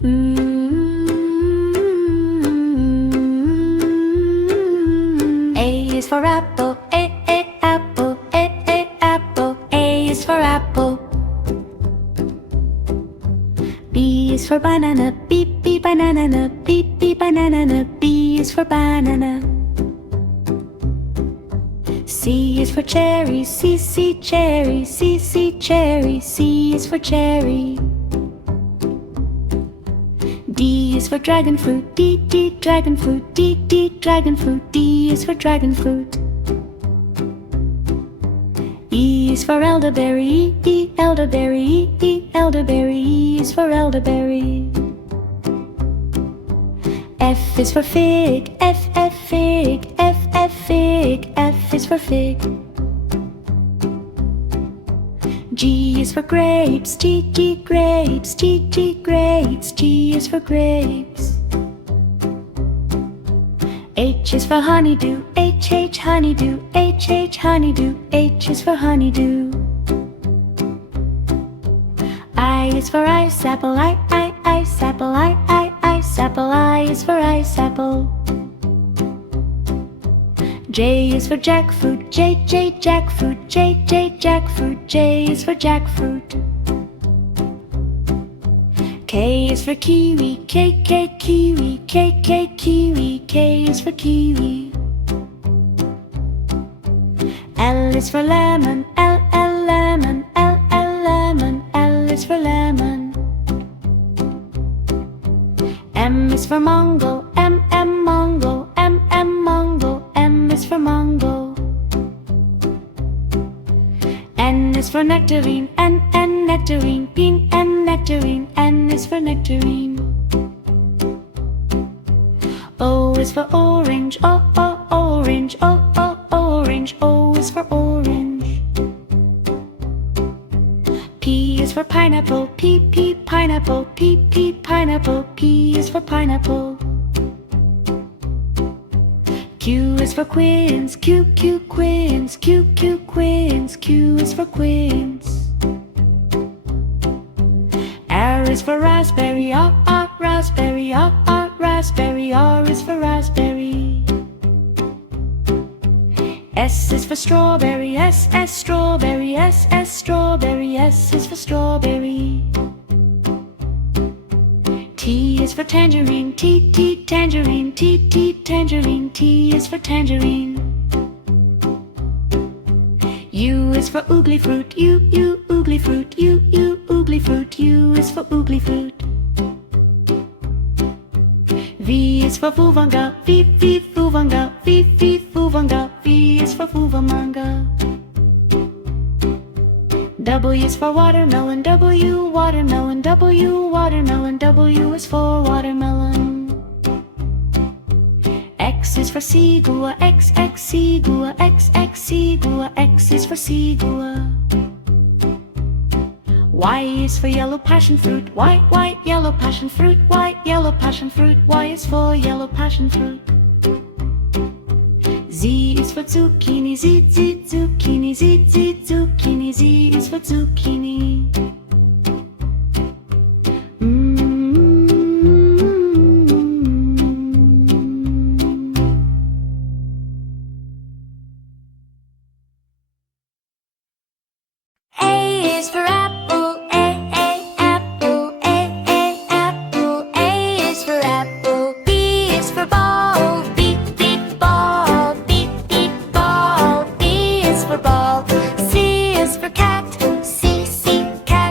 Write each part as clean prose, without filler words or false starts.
A is for apple, apple, apple. A is for apple. B is for banana, B banana, B banana. B is for banana. C is for cherry, C cherry, C cherry. C is for cherry. D is for dragon fruit, D dragon fruit, D dragon fruit. D is for dragon fruit. E is for elderberry, elderberry, elderberry. E is for elderberry. F is for fig, fig, fig. F is for fig. G is for grapes, G grapes, G grapes. G is for grapes. H is for honeydew, H honeydew, H honeydew. H is for honeydew. I is for ice apple, ice apple, ice apple. I is for ice apple. J is for jackfruit, J jackfruit, J jackfruit. J is for jackfruit. K is for kiwi, K kiwi, K kiwi. K is for kiwi. L is for lemon, L lemon, L lemon. L is for lemon. M is for mango, M mango, M mango. M is for mango. N is for nectarine, N nectarine, pink and nectarine. N is for nectarine. O is for orange, orange, orange. O is for orange. P is for pineapple, P pineapple, P pineapple. P is for pineapple. Q is for quince, Q quince, Q quince. Q is for quince. R is for raspberry, raspberry, raspberry. R is for raspberry. S is for strawberry, S strawberry, S strawberry. S is for strawberry. T is for tangerine, T tangerine, T tangerine. T is for tangerine. U is for oogly fruit, U oogly fruit, U oogly fruit. U is for oogly fruit. V is for fuvanga, V fuvanga, V fuvanga. V is for fuvamanga. W is for watermelon, W watermelon, W watermelon. W is for watermelon. X is for sigua, X sigua, X sigua. X is for sigua. Y is for yellow passion fruit, Y yellow passion fruit, Y yellow passion fruit. Y is for yellow passion fruit. Z is for zucchini, Z zucchini, Z zucchini. Z is for zucchini. A is for apple, apple, apple. A is for apple. B is for ball, B ball, B ball. B is for ball. C is for cat, C cat.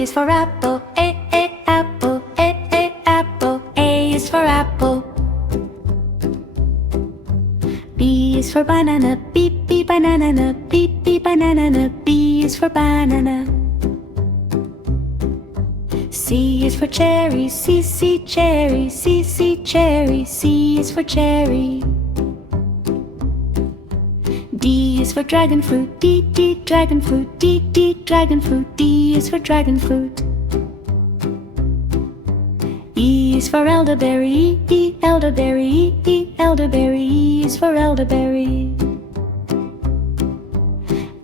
A is for apple, A, apple, A, apple. A is for apple. B is for banana, B, banana, B, banana. B is for banana. C is for cherry, C, cherry, C, cherry. C is for cherry. D is for dragon fruit, D, dragon fruit, D, dragon fruit. D is for dragon fruit. E is for elderberry, E, elderberry, E, elderberry. E is for elderberry.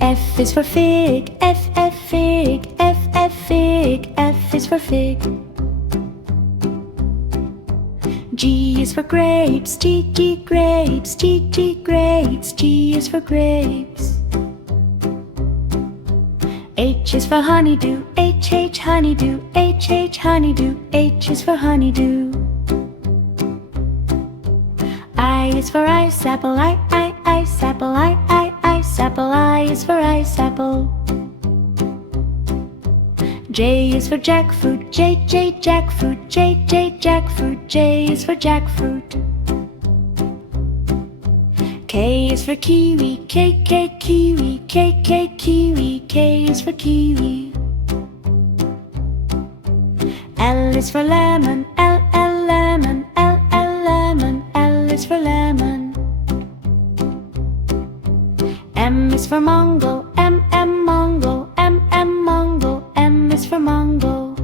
F is for fig, F, fig, F, fig. F is for fig. G is for grapes, G, grapes, G, grapes. G is for grapes. H is for honeydew, H, honeydew, H, honeydew. H is for honeydew. I is for ice apple, I, ice apple, I, ice apple. I is for ice apple. J is for jackfruit, J, jackfruit, J, jackfruit. J is for jackfruit. K is for kiwi, K, kiwi, K, kiwi. K is for kiwi. L is for lemon, L, lemon, L, lemon. L is for lemon. M is for mango, M, mango, M, mango. M is for mango.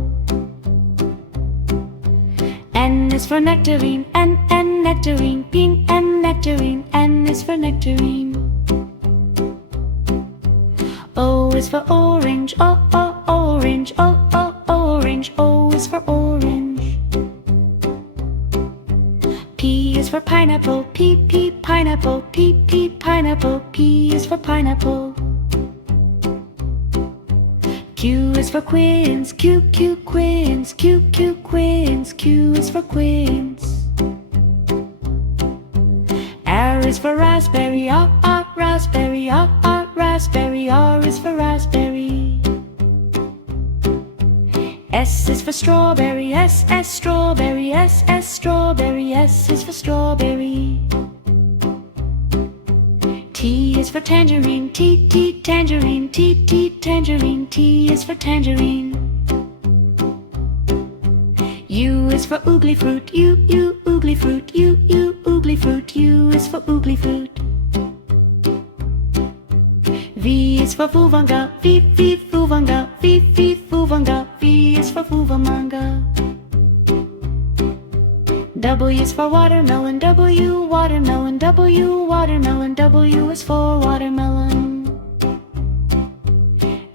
N is for nectarine, N, nectarine, P, nectarine. N is for nectarine. O is for orange, O, orange, O, orange. O is for orange. P is for pineapple, P, pineapple, P, pineapple. P is for pineapple. Q is for quince, Q, quince, Q, quince. Q is for quince. R is for raspberry, R, raspberry, R, raspberry. R is for raspberry. S is for strawberry, S, strawberry, S, strawberry. S is for strawberry. T is for tangerine, T, tangerine, T, tangerine. T is for tangerine. U is for oogly fruit, U, oogly fruit, U, oogly fruit. U is for oogly fruit. V is for fuvanga, V, fuvanga, V, fuvanga. V is for fuvamanga. W is for watermelon, W, watermelon, W, watermelon. W is for watermelon.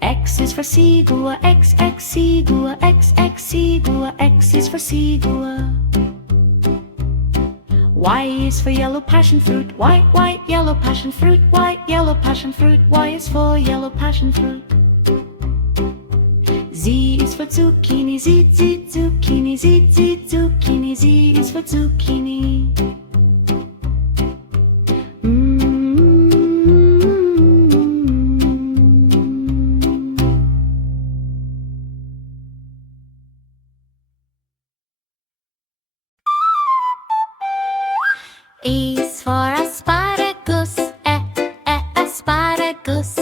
X is for sigua, X, sigua, X, sigua. X is for sigua. Y is for yellow passion fruit, Y, yellow passion fruit, Y, yellow passion fruit. Y is for yellow passion fruit. Z is for zucchini, Z, zucchini, Z, zucchini. Z is for zucchini. E is for asparagus, asparagus,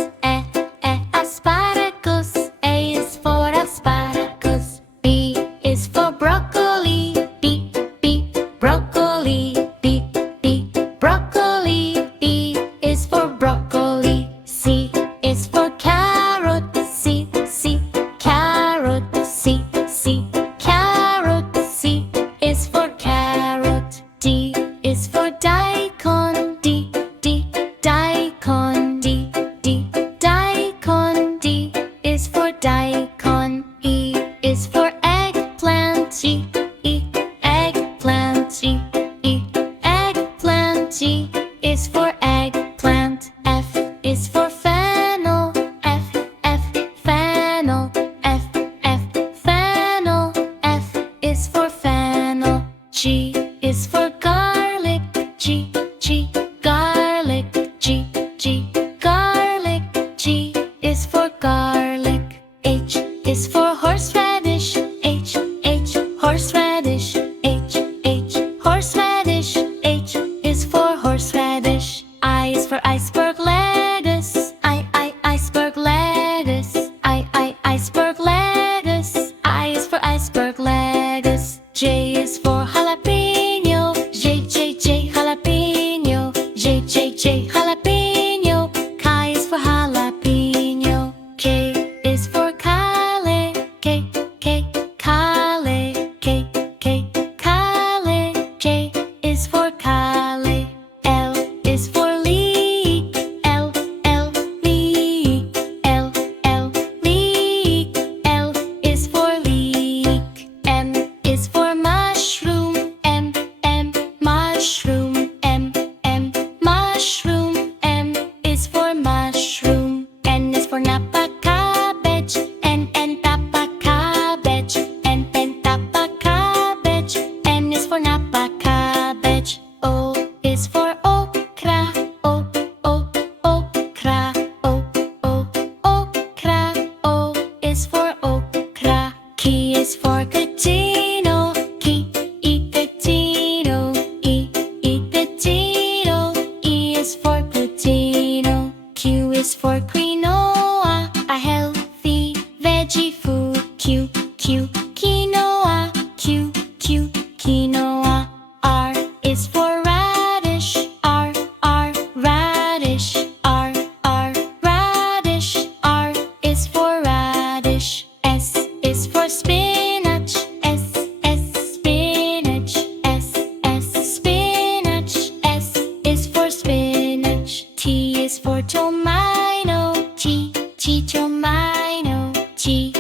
asparagus. A is for asparagus. B is for broccoli, B, broccoli, B, broccoli. B is for broccoli. C is for carrot, C, carrot, C, carrot. C is for carrot. D is for daikon, D, daikon, D, daikon. D is for daikon. E is for eggplant, G, eggplant, G, eggplant. G is for eggplant. F is for fennel, F, fennel, F, fennel. F is for fennel. G is for garlic, G, garlic, G, garlic. G is for garlic. H is is for horseradish. H, H, horseradish. H, H, horseradish. H is for horseradish. I is for iceberg lettuce. I, iceberg lettuce. I, iceberg lettuce. I is for iceberg lettuce. J is for jalapeno. J, J, J, jalapeno. J, J, J, jalapeno. K is for jalapeno. K is for kale. K, K, kale. K, K, kale. K is for kale. L is for leek. L, leek. L, leek. L is for leek. M is for mushroom. M, mushroom. M, mushroom. M is for mushroom. N is for napa cabbage. N, tapa cabbage. N, tapa cabbage. N is for napa cabbage. O is for okra. O, okra. O, okra. O is for okra. K is for catino. K, catino. E, catino. E is for catino. Q is for quinoa, a healthy veggie food. Q, quinoa. Q, quinoa. R is for radish. R, radish. R, radish. R is for radish. S is for spinach. S, spinach. S, spinach. S is for spinach. T is for tomato. T, tomato. T,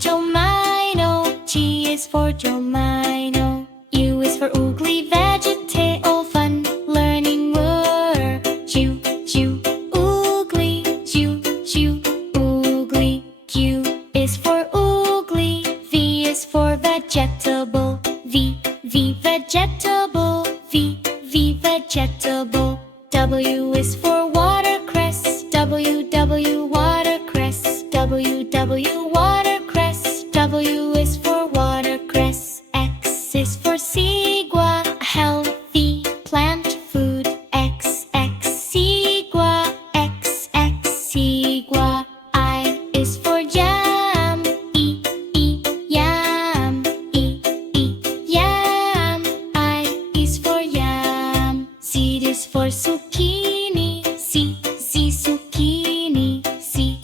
tomato. T is for tomato. U is for oogly vegetable. Fun learning word. U, oogly. U, oogly. Q is for oogly. V is for vegetable. V, vegetable. V, vegetable. W is for watercress. W, watercress. W, watercress. W is for watercress. X is for sigua, a healthy plant food. X, sigua. X, sigua. I is for yam. E, yam. E, yam. I is for yam. Z is for zucchini. Z, zucchini. Z,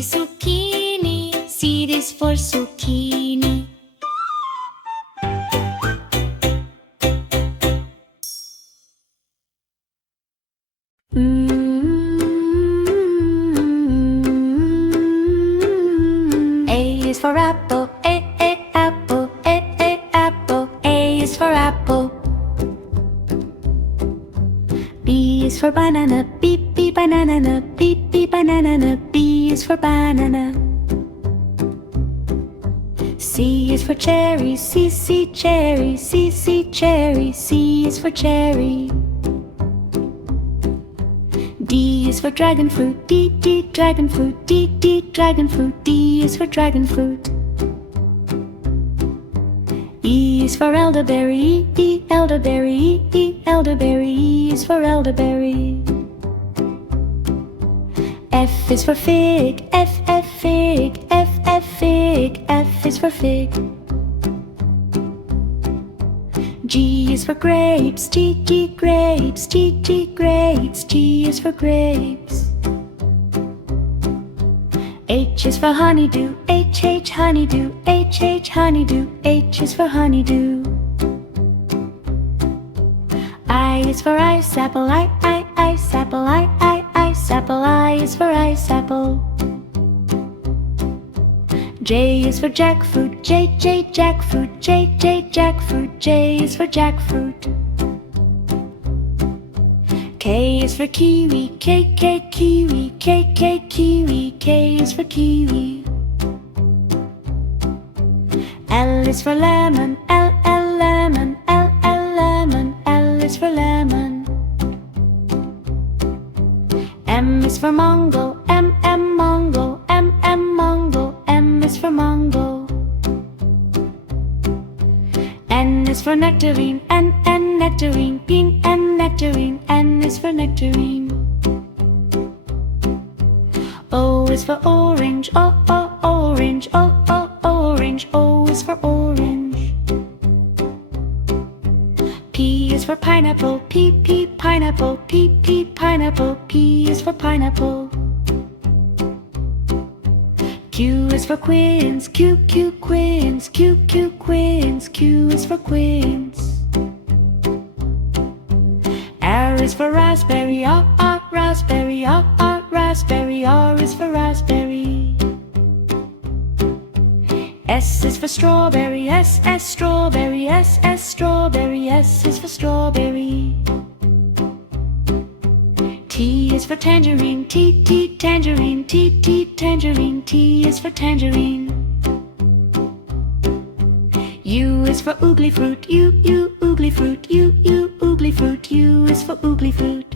zucchini. Z is for zucchini. A is for apple. Apple. Apple. A is for apple. B is for banana. B, banana. B, banana. B is for banana. C is for cherry. C, cherry. C, cherry. C is for cherry. D is for dragon fruit. D, dragon fruit. D, dragon fruit. D is for dragon fruit. E is for elderberry. E, elderberry. E, elderberry. E is for elderberry. F is for fig. F, fig. F, fig. F is for fig. G is for grapes. G, grapes. G, grapes. G is for grapes. H is for honeydew. H, honeydew. H, honeydew. H is for honeydew. I is for ice apple. I, ice apple. I, ice apple. I is for ice apple. J is for jackfruit. J, jackfruit. J, jackfruit. J is for jackfruit. K is for kiwi. K, kiwi. K, kiwi. K is for kiwi. L is for lemon. L, lemon. L, lemon. L is for lemon. M is for mango. M, mango. M, mango. M is for mango. is for nectarine, N nectarine, pink N nectarine, N is for nectarine. O is for orange, orange, orange, O is for orange. P is for pineapple, P pineapple, P pineapple, P is for pineapple. Q is for quince, Q quince, Q quince, Q is for quince. R is for raspberry, raspberry, raspberry, R is for raspberry. S is for strawberry, S strawberry, S strawberry, S is for strawberry. T is for tangerine, T tangerine, T tangerine, T is for tangerine. U is for oogly fruit, U oogly fruit, U oogly fruit, U is for oogly fruit.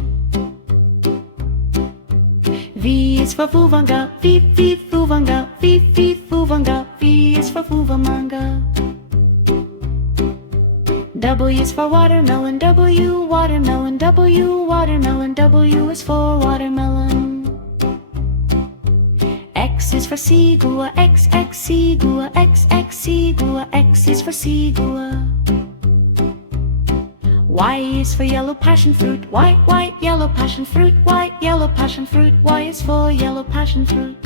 V is for vuvanga, V vuvanga, V vuvanga, V is for vuvamanga. W is for watermelon, W watermelon, W watermelon, W is for watermelon. X is for sigua, X sigua, X sigua, X is for sigua. Y is for yellow passion fruit, Y yellow passion fruit, Y yellow passion fruit, Y is for yellow passion fruit.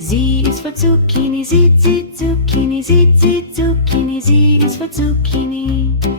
Z is for zucchini, Z zucchini, Z zucchini, Z is for zucchini.